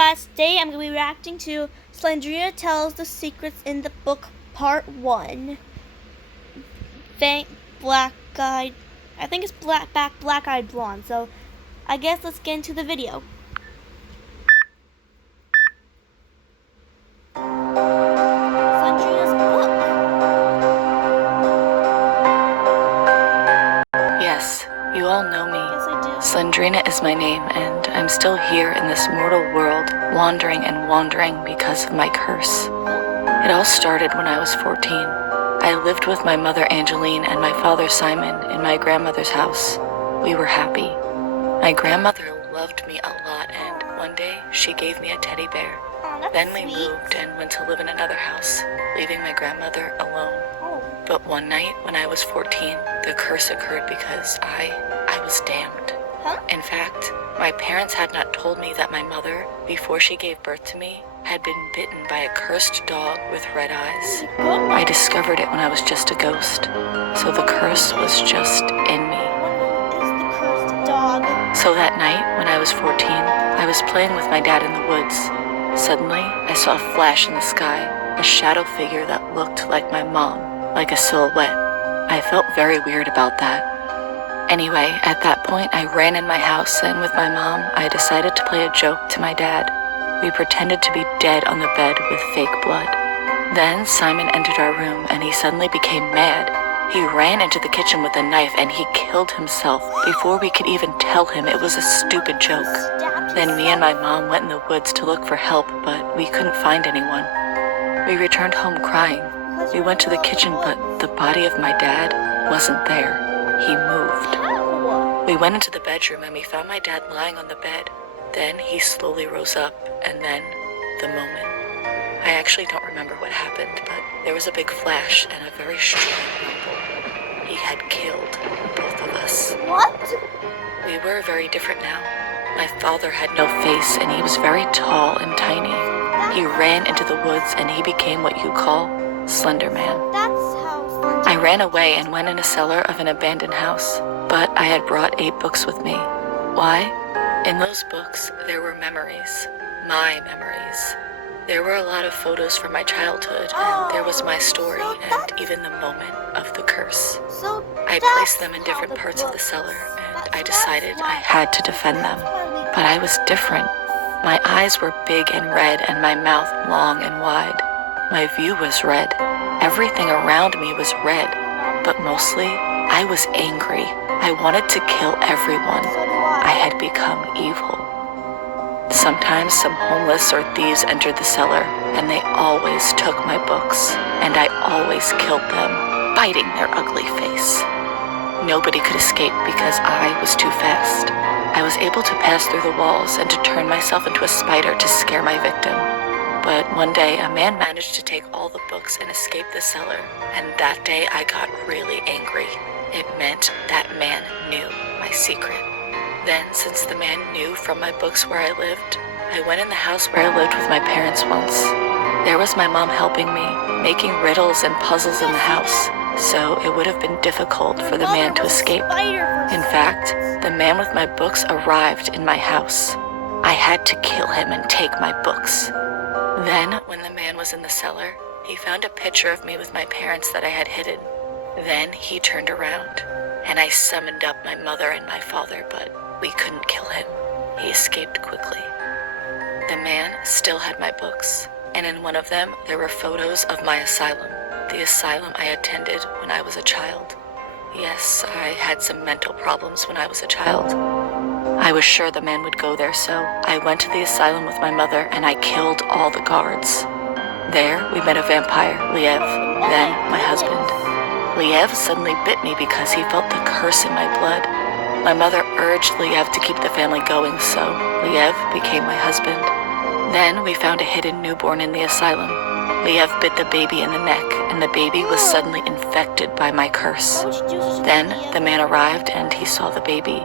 guys, today I'm going to be reacting to Slendraina Tells the Secrets in the Book Part 1. Black-eyed, I think it's black-eyed blonde, so I guess let's get into the video. Slendraina's book. Yes, you all know me. Yes, I do. Slendraina is my name, and I'm still here in this mortal world, wandering and wandering because of my curse. It all started when I was 14. I lived with my mother Angeline and my father Simon in my grandmother's house. We were happy. My grandmother loved me a lot, and one day she gave me a teddy bear. Then we moved and went to live in another house, leaving my grandmother alone. But one night when I was 14, the curse occurred because I was damned. In fact, my parents had not told me that my mother, before she gave birth to me, had been bitten by a cursed dog with red eyes. I discovered it when I was just a ghost, so the curse was just in me. What is the cursed dog? So that night, when I was 14, I was playing with my dad in the woods. Suddenly, I saw a flash in the sky, a shadow figure that looked like my mom, like a silhouette. I felt very weird about that. Anyway, at that point, I ran in my house, and with my mom, I decided to play a joke to my dad. We pretended to be dead on the bed with fake blood. Then Simon entered our room, and he suddenly became mad. He ran into the kitchen with a knife, and he killed himself before we could even tell him it was a stupid joke. Then me and my mom went in the woods to look for help, but we couldn't find anyone. We returned home crying. We went to the kitchen, but the body of my dad wasn't there. He moved. We went into the bedroom, and we found my dad lying on the bed. Then he slowly rose up, and then the moment. I actually don't remember what happened, but there was a big flash and a very strong rumble. He had killed both of us. What? We were very different now. My father had no face, and he was very tall and tiny. He ran into the woods, and he became what you call Slender Man. That's how I ran away and went in a cellar of an abandoned house, but I had brought 8 books with me. Why? In those books, there were memories. My memories. There were a lot of photos from my childhood, and there was my story, and even the moment of the curse. I placed them in different parts of the cellar, and I decided I had to defend them. But I was different. My eyes were big and red, and my mouth long and wide. My view was red. Everything around me was red, but mostly, I was angry. I wanted to kill everyone. I had become evil. Sometimes some homeless or thieves entered the cellar, and they always took my books, and I always killed them, biting their ugly face. Nobody could escape because I was too fast. I was able to pass through the walls and to turn myself into a spider to scare my victim. But one day, a man managed to take all the books and escape the cellar, and that day I got really angry. It meant that man knew my secret. Then, since the man knew from my books where I lived, I went in the house where I lived with my parents once. There was my mom helping me, making riddles and puzzles in the house, so it would have been difficult for the man to escape. In fact, the man with my books arrived in my house. I had to kill him and take my books. Then, when the man was in the cellar, he found a picture of me with my parents that I had hidden. Then he turned around, and I summoned up my mother and my father, but we couldn't kill him. He escaped quickly. The man still had my books, and in one of them there were photos of my asylum, the asylum I attended when I was a child. Yes, I had some mental problems when I was a child. I was sure the man would go there, so I went to the asylum with my mother, and I killed all the guards. There, we met a vampire, Liev, then my husband. Liev suddenly bit me because he felt the curse in my blood. My mother urged Liev to keep the family going, so Liev became my husband. Then we found a hidden newborn in the asylum. Liev bit the baby in the neck, and the baby was suddenly infected by my curse. Then the man arrived, and he saw the baby.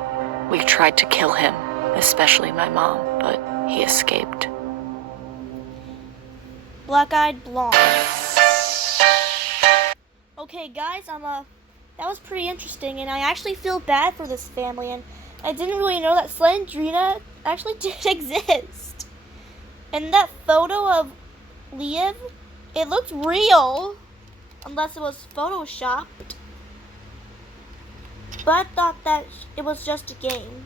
We tried to kill him, especially my mom, but he escaped. Black-eyed blonde. Okay, guys, that was pretty interesting, and I actually feel bad for this family, and I didn't really know that Slendraina actually did exist. And that photo of Liev, it looked real, unless it was photoshopped. But I thought that it was just a game.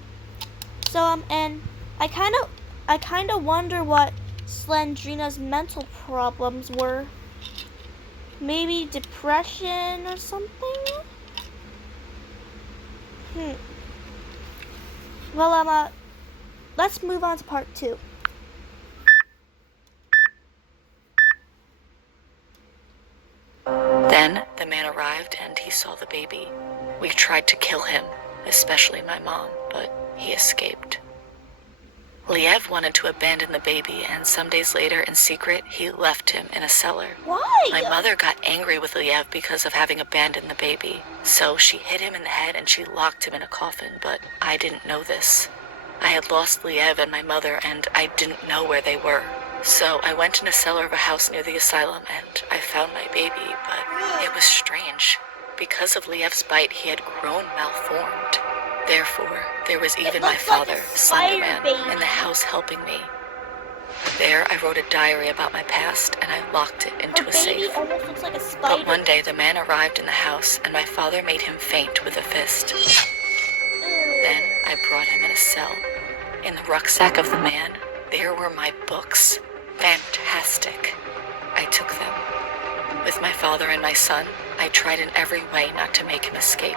So and I kind of wonder what Slendrina's mental problems were. Maybe depression or something? Well, let's move on to part 2. Then the man arrived and he saw the baby. We tried to kill him, especially my mom, but he escaped. Liev wanted to abandon the baby, and some days later, in secret, he left him in a cellar. Why? My mother got angry with Liev because of having abandoned the baby, so she hit him in the head and she locked him in a coffin, but I didn't know this. I had lost Liev and my mother, and I didn't know where they were. So I went in a cellar of a house near the asylum, and I found my baby, but it was strange. Because of Liev's bite, he had grown malformed. Therefore, there was even my father, Slenderman, in the house helping me. There, I wrote a diary about my past, and I locked it into a safe. Almost looks like a spider. But one day, the man arrived in the house, and my father made him faint with a fist. Then, I brought him in a cell. In the rucksack of the man, there were my books. Fantastic. I took them. With my father and my son, I tried in every way not to make him escape.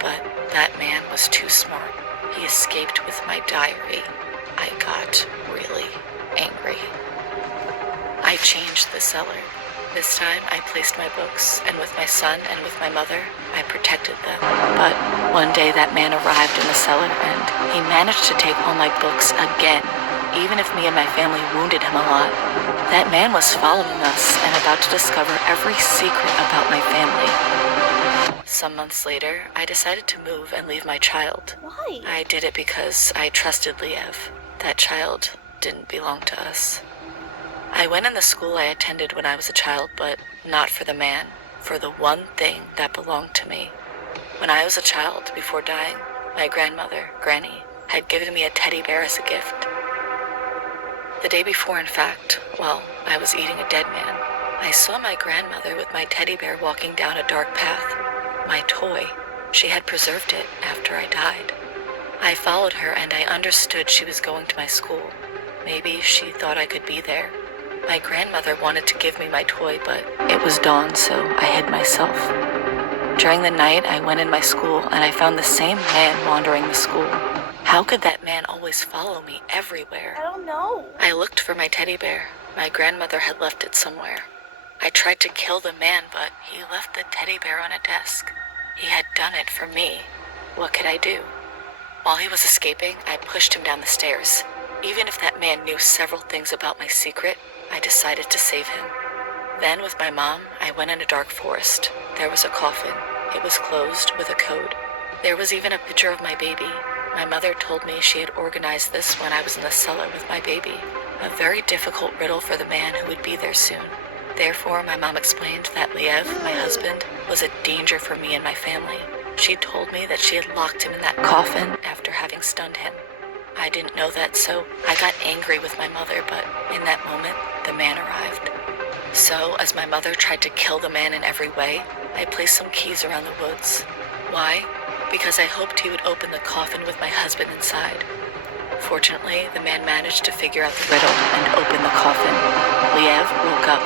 But that man was too smart. He escaped with my diary. I got really angry. I changed the cellar. This time I placed my books, and with my son and with my mother, I protected them. But one day that man arrived in the cellar, and he managed to take all my books again, even if me and my family wounded him a lot. That man was following us and about to discover every secret about my family. Some months later, I decided to move and leave my child. Why? I did it because I trusted Liev. That child didn't belong to us. I went in the school I attended when I was a child, but not for the man, for the one thing that belonged to me. When I was a child, before dying, my grandmother, Granny, had given me a teddy bear as a gift. The day before, in fact, while I was eating a dead man, I saw my grandmother with my teddy bear walking down a dark path. My toy. She had preserved it after I died. I followed her and I understood she was going to my school. Maybe she thought I could be there. My grandmother wanted to give me my toy, but it was dawn, so I hid myself. During the night, I went in my school and I found the same man wandering the school. How could that man always follow me everywhere? I don't know. I looked for my teddy bear. My grandmother had left it somewhere. I tried to kill the man, but he left the teddy bear on a desk. He had done it for me. What could I do? While he was escaping, I pushed him down the stairs. Even if that man knew several things about my secret, I decided to save him. Then, with my mom, I went in a dark forest. There was a coffin. It was closed with a code. There was even a picture of my baby. My mother told me she had organized this when I was in the cellar with my baby. A very difficult riddle for the man who would be there soon. Therefore, my mom explained that Liev, my husband, was a danger for me and my family. She told me that she had locked him in that coffin after having stunned him. I didn't know that, so I got angry with my mother, but in that moment, the man arrived. So, as my mother tried to kill the man in every way, I placed some keys around the woods. Why? Because I hoped he would open the coffin with my husband inside. Fortunately, the man managed to figure out the riddle and open the coffin. Liev woke up.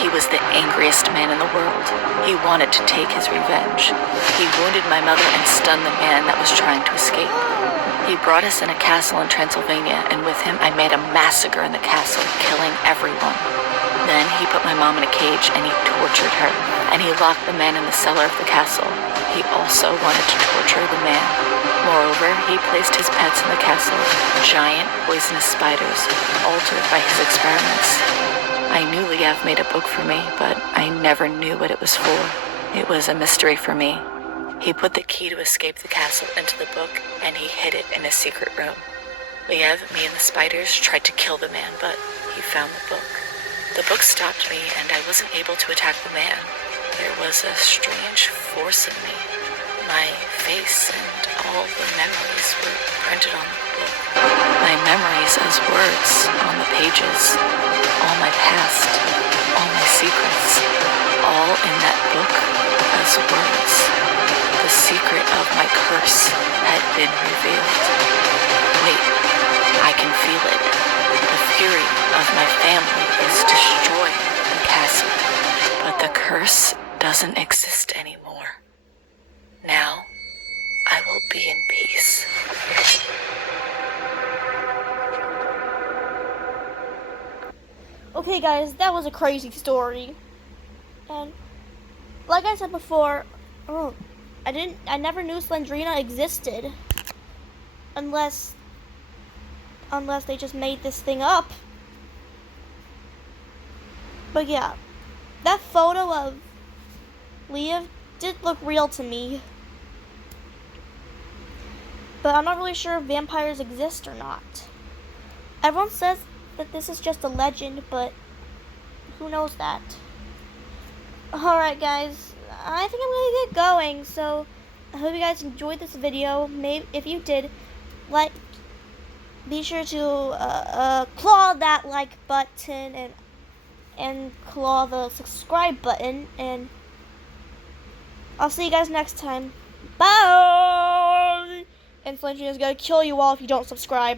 He was the angriest man in the world. He wanted to take his revenge. He wounded my mother and stunned the man that was trying to escape. He brought us in a castle in Transylvania, and with him I made a massacre in the castle, killing everyone. Then he put my mom in a cage and he tortured her, and he locked the man in the cellar of the castle. He also wanted to torture the man. Moreover, he placed his pets in the castle, giant poisonous spiders, altered by his experiments. I knew Liev made a book for me, but I never knew what it was for. It was a mystery for me. He put the key to escape the castle into the book, and he hid it in a secret room. Liev, me, and the spiders tried to kill the man, but he found the book. The book stopped me, and I wasn't able to attack the man. There was a strange force in me. My face and all the memories were printed on the book. My memories as words on the pages. past, all my secrets, all in that book as words. The secret of my curse had been revealed. Wait, I can feel it. The fury of my family is destroying the castle, but the curse doesn't exist anymore. Now, I will be in peace. Okay, guys, that was a crazy story. And like I said before, I never knew Slendrina existed. Unless they just made this thing up. But yeah, that photo of Leah did look real to me. But I'm not really sure if vampires exist or not. Everyone says that this is just a legend, but who knows that? Alright guys, I think I'm gonna get going, so I hope you guys enjoyed this video. Maybe if you did, be sure to claw that like button and claw the subscribe button, and I'll see you guys next time. Bye! And Slendrina's gonna kill you all if you don't subscribe.